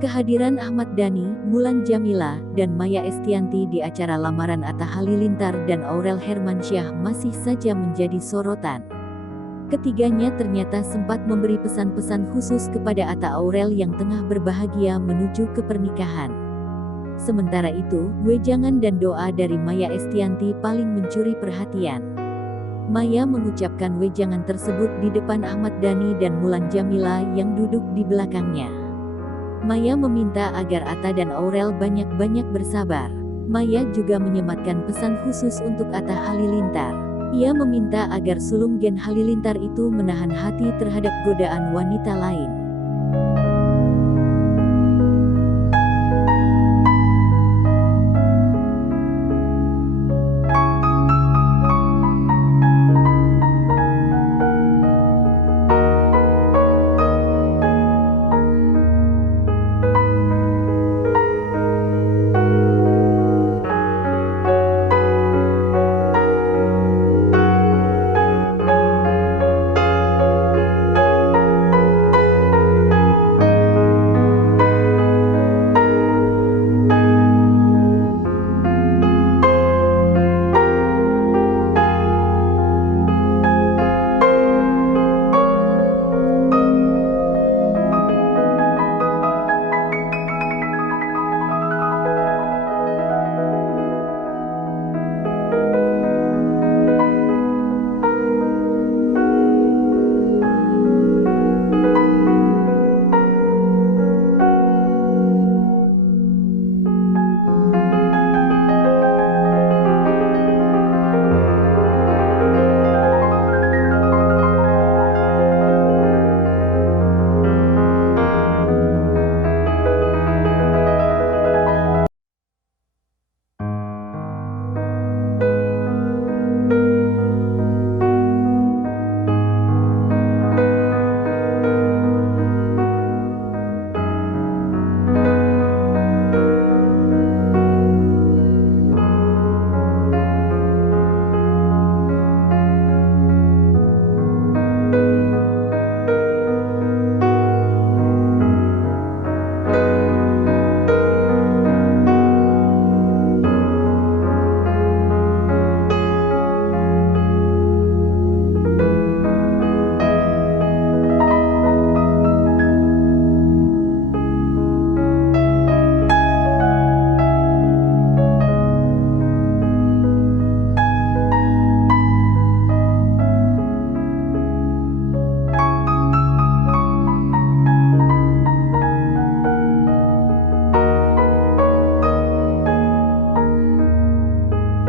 Kehadiran Ahmad Dhani, Mulan Jameela, dan Maya Estianty di acara lamaran Atta Halilintar dan Aurel Hermansyah masih saja menjadi sorotan. Ketiganya ternyata sempat memberi pesan-pesan khusus kepada Atta Aurel yang tengah berbahagia menuju ke pernikahan. Sementara itu, wejangan dan doa dari Maya Estianty paling mencuri perhatian. Maya mengucapkan wejangan tersebut di depan Ahmad Dhani dan Mulan Jameela yang duduk di belakangnya. Maya meminta agar Atta dan Aurel banyak-banyak bersabar. Maya juga menyematkan pesan khusus untuk Atta Halilintar. Ia meminta agar sulung Gen Halilintar itu menahan hati terhadap godaan wanita lain.